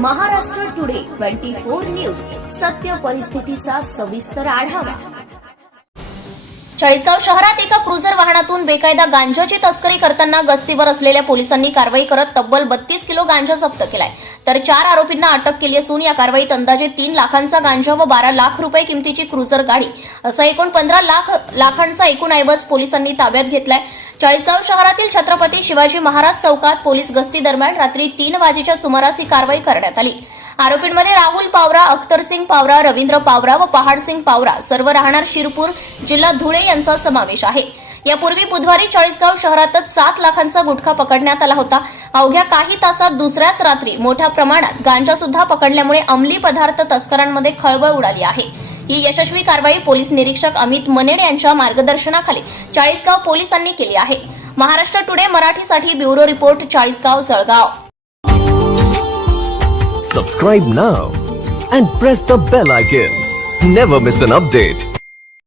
Maharashtra today twenty four news. सत्य परिस्थितीचा सविस्तर आढावा. चाळीसगाव शहरात एका क्रुझर वाहनात वाहनातून बेकायदा गांजाची तस्करी करताना गस्तीवर असलेल्या पोलिसांनी कारवाई करत तब्बल बत्तीस किलो गांजा जप्त केलाय. तर चार आरोपींना अटक केली असून या कारवाईत अंदाजे तीन लाखांचा गांजा व बारा लाख रुपये किमतीची क्रुझर गाडी असा एकूण पंधरा लाख लाखांचा एकूण ऐवज पोलिसांनी ताब्यात घेतलाय. चाळीसगाव शहरातील छत्रपती शिवाजी महाराज चौकात पोलीस गस्ती दरम्यान रात्री तीन वाजेच्या सुमारास ही कारवाई करण्यात आली. आरोपींमध्ये राहुल पावरा अख्तरसिंग पावरा रवींद्र पावरा व पहाडसिंग पावरा सर्व राहणार शिरपूर जिल्हा धुळे यांचा समावेश आहे. यापूर्वी बुधवारी चाळीसगाव शहरातच सात लाखांचा गुटखा पकडण्यात आला होता. अवघ्या काही तासात दुसऱ्याच रात्री मोठ्या प्रमाणात गांजा सुद्धा पकडल्यामुळे अंमली पदार्थ तस्करांमध्ये खळबळ उडाली आहे. ही यशस्वी कारवाई पोलीस निरीक्षक अमित मनेड यांच्या मार्गदर्शनाखाली चाळीसगाव पोलिसांनी केली आहे. महाराष्ट्र टुडे मराठीसाठी bureau report Chalisgaon Jalgaon. Subscribe now and press the bell icon never miss an update